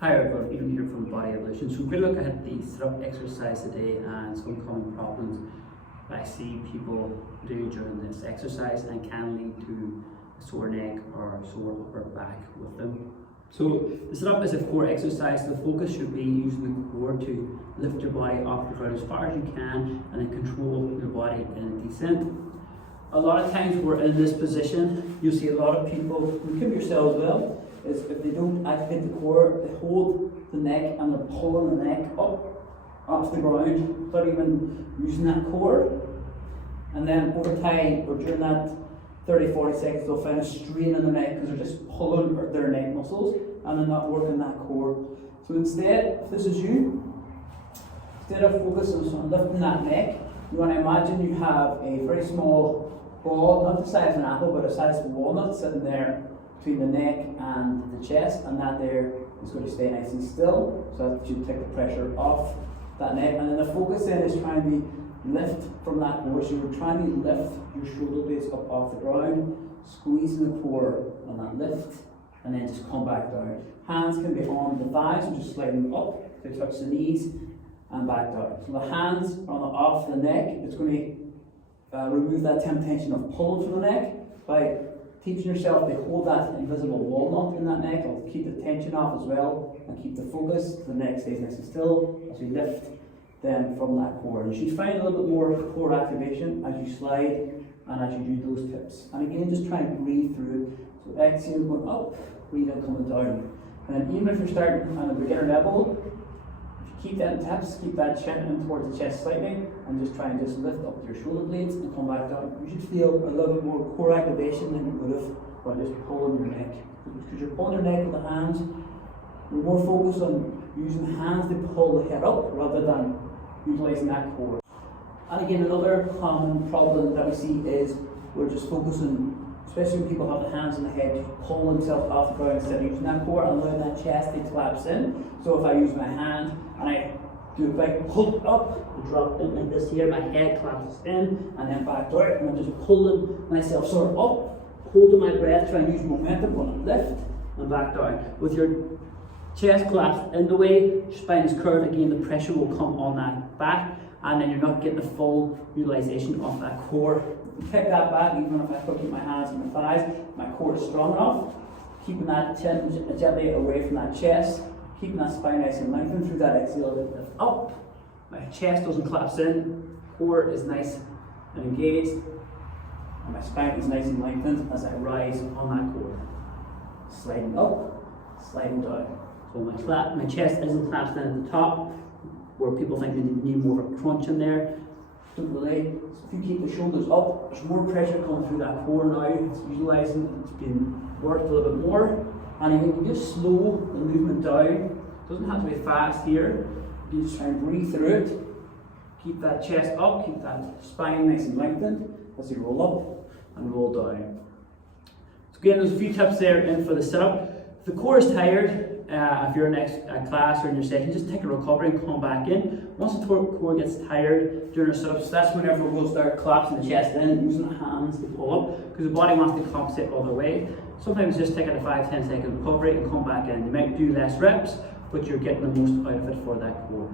Hi everyone, Ethan here from Body Evolution. So we're going to look at the sit-up exercise today and some common problems I see people do during this exercise and can lead to a sore neck or sore upper back with them. So the sit-up is a core exercise, so the focus should be using the core to lift your body off the ground as far as you can and then control your body in a descent. A lot of times we're in this position, you'll see a lot of people, including yourself as well, is if they don't activate the core, they hold the neck and they're pulling the neck up off the ground without even using that core. And then over time, or during that 30-40 seconds, they'll find a strain in the neck because they're just pulling their neck muscles and they're not working that core. So instead, if this is you, instead of focusing on lifting that neck, you want to imagine you have a very small ball, not the size of an apple, but a size of a walnut sitting there between the neck and the chest, and that there is going to stay nice and still, so that you take the pressure off that neck. And then the focus then is trying to lift from that core, so you're trying to lift your shoulder blades up off the ground, squeezing the core on that lift, and then just come back down. Hands can be on the thighs, so just sliding up to touch the knees and back down. So the hands on the off the neck, it's going to remove that temptation of pulling from the neck by teaching yourself to hold that invisible walnut in that neck. It'll keep the tension off as well and keep the focus. The neck stays nice and still as you lift then from that core. And you should find a little bit more core activation as you slide and as you do those tips. And again, just try and breathe through it. So exhale, going up, breathe in, coming down. And then even if you're starting on a beginner level, keep that tips, keep that chin in towards the chest slightly, and just try and just lift up your shoulder blades and come back down. You should feel a little bit more core activation than you would have by just pulling your neck. Because you're pulling your neck with the hands, you're more focused on using the hands to pull the head up rather than utilising that core. And again, another common problem that we see is we're just focusing, especially when people have the hands on the head, to pull themselves off the ground instead of using that core and allowing that chest to collapse in. So if I use my hand and I do a big pull up and drop in like this here, my head collapses in and then back down, and I'm just pulling myself sort of up, holding my breath, trying to use momentum, going to lift and back down. With your chest collapsed in the way, your spine is curved again, the pressure will come on that back, and then you're not getting the full utilization of that core. Kick that back, even if I put my hands on my thighs, my core is strong enough, keeping that chin gently away from that chest, keeping that spine nice and lengthened through that exhale, lift up. My chest doesn't collapse in, core is nice and engaged, and my spine is nice and lengthened as I rise on that core. Sliding up, sliding down. So my chest isn't collapsed in at the top, where people think they need more of a crunch in there. Don't really. So if you keep the shoulders up, there's more pressure coming through that core now. It's utilising, it's being worked a little bit more. And again, you just slow the movement down. It doesn't have to be fast here. You just try and breathe through it. Keep that chest up, keep that spine nice and lengthened as you roll up and roll down. So again, there's a few tips there in for the sit-up. If the core is tired, if you're next class or in your session, just take a recovery and come back in. Once the core gets tired during our sit-ups, that's whenever we'll start collapsing the chest in, using the hands to pull up, because the body wants to compensate all the way. Sometimes just take a 5-10 second recovery and come back in. You might do less reps, but you're getting the most out of it for that core.